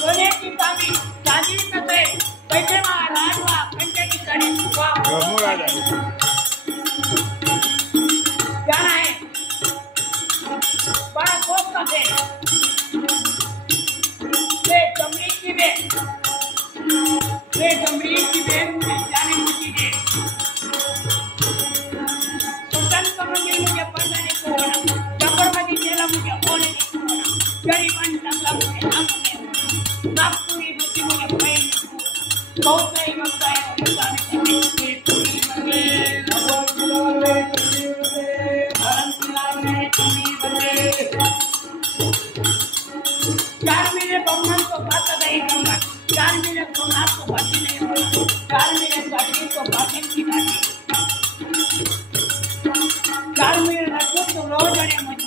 सोन्याची चांदी चांदी नसे पैसे लाडवा पंचायती कडे क्या है बड़ा कोप कसे वे चमड़ी की बे जाने मुझी के सुल्तान कमंदी मुझे पढ़ने को होना जबरमती जेला मुझे होने को होना गरीबन तकला मुझे हमने नागपुरी बुद्धि मुझे पैन को होना बहुत नहीं ममता है और जाने के पूरी बने भगवान खिलावे पूरी बने 4 महीने भगवान को बात नहीं करना 4 महीने को नाथ को बात नहीं होना 4 महीने गाड़ी को बातें की गाड़ी 4 महीने रखो तो रोज अड़े मत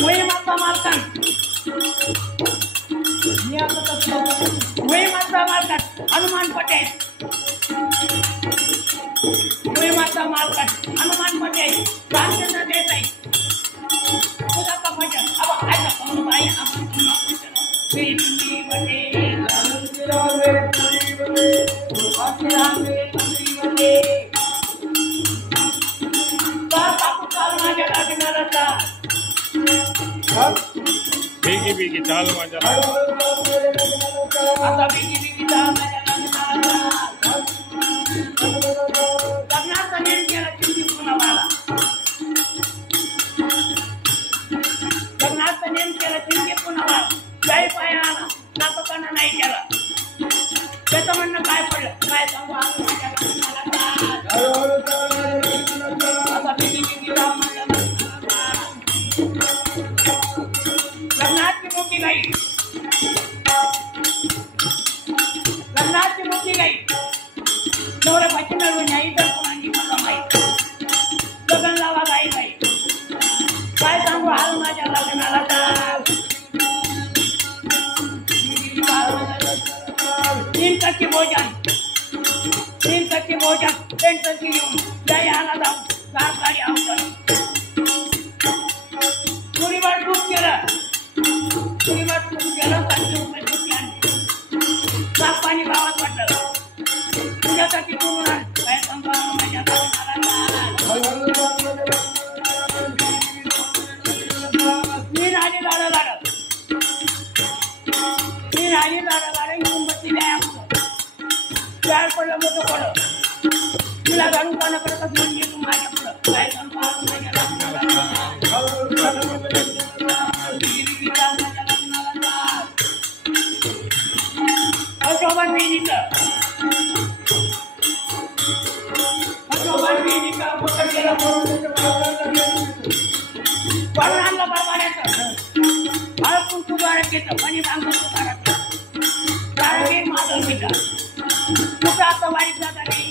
वही माता मारता वही माता मारता हनुमान पटेल वही माता मारता हनुमान पटेल रामचंद्र देसाई खुदा का भजन अब ऐसा कौन भाई हम पूरी बने लावे पूरी बने आखिरामे पूरी बने बापू कालमा जला के नरता बीगी चाल में जला आता बीगी चाल में जला के नरता करना तने के चिंती पुना वाला करना तने के चिंती पुना वाला काय पाया आला नाटकांना नाही केला त्याचं म्हणणं काय पडलं काय सांगू लग्नाची मोठी गाई नवरा भाची मिळवून नाही तर कोणाची मला माहिती लग्न लावा गाई गाई काय सांगू हाल माझ्या लग्नाला तीन टक्के भोजन पेंट घेऊन जाई आला जाऊन 4 गाडी आवडलं चुरीवर टूप केलं 700 रुपये चुकी आणली साप पाणी भावात वाटलं तुझ्यासाठी करून आण काय सांगा माझ्या मी राणी लाडा येऊन बसलेली आहे आमचं चार पडलं मोठं पडलं तुला घालून पाना करत घेऊन येतो माझ्या पुढं काय आणलं बरबाड्याचं हळपून तुगारत घेतं पाणी बांधलं तुगारत माझं मिळतं कुठं आता वाईट जाता नाही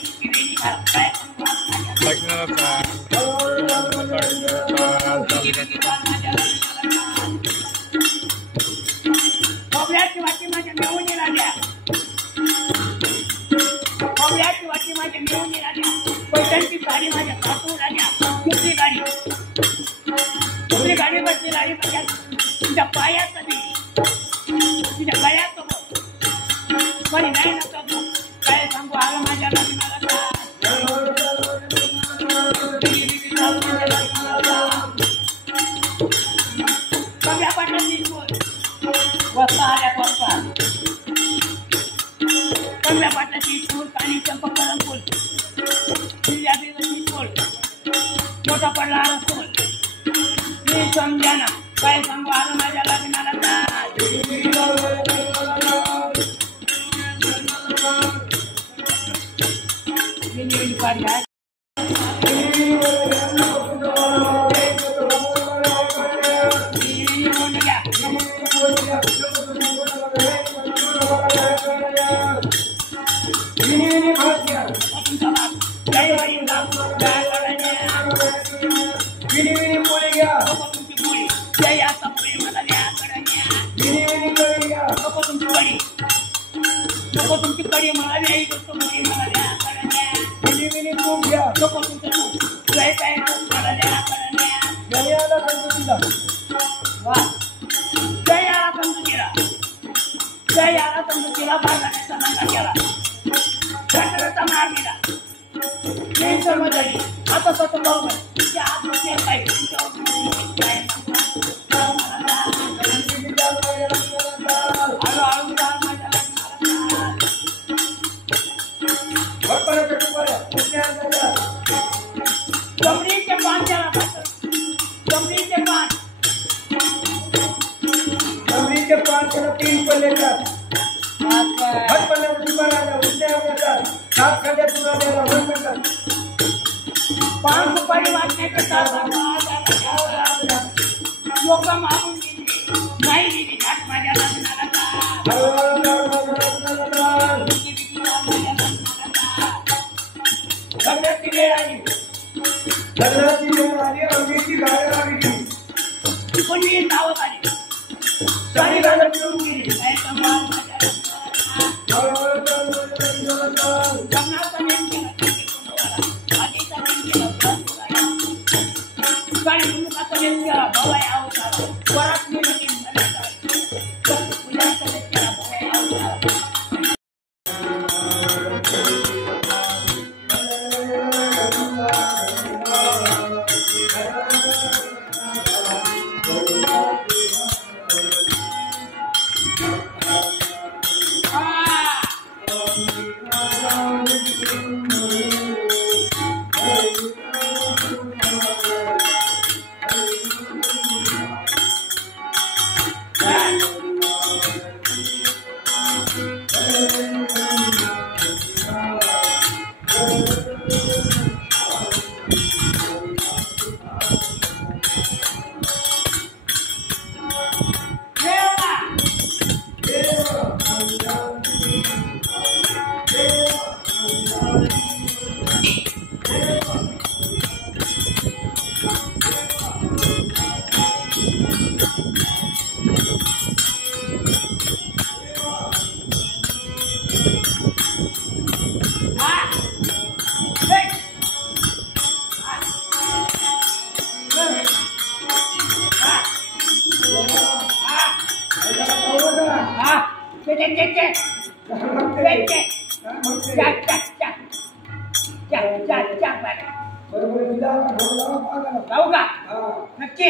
खोबऱ्याची वाटी माझ्या मिळवून राहिल्या पैशांची गाडी माझ्या सासू राहिल्या दुसरी गाडी बसली गाडी माझ्या तुझ्या पायात तुझ्या गळ्यात कोणी नाही नका काय सांगू आलं माझ्या लग्नाला कव्या पाटलाची वस्ता आल्या पडता कव्या पाटलाची फूल पाणी चंपकरण फूल फूल मोठा पडला फूल मी समजा ना काय सांगू आलं माझ्या लग्नाला तुमची कडी मला जय जय करण्या करण्या जय आला समजुतीला वा जय आला समजुतीला जय आला समजुतीला बाजाराचा मंदा केला घटनाचा मार दिला नाही समजली आता स्वतः बघ त्या आत्महत्या काय हॅलो कमरीचे पान चला कमरीचे पान कमरीचे पान चला 3 पल्ले का हट पल्ले उठा राजा उठे होता सात खड्डे तुला द्यायला वन मिनिट 5 रुपये वाटणे करता लोक मागून गेली नाही दिली घाट माझ्या लग्नाला लग्नाची वेळ आली अंगीची गाड्या आली कोणी नावत आली सारी गाडं पिळून गेली काय कमाल लग्नाचा नेम केला आधीचा नेम केला काही मुलाचा नेम केला भवाय आवता वरात मी लगीन पूजाचा नेम केला भवाय आवता नक्की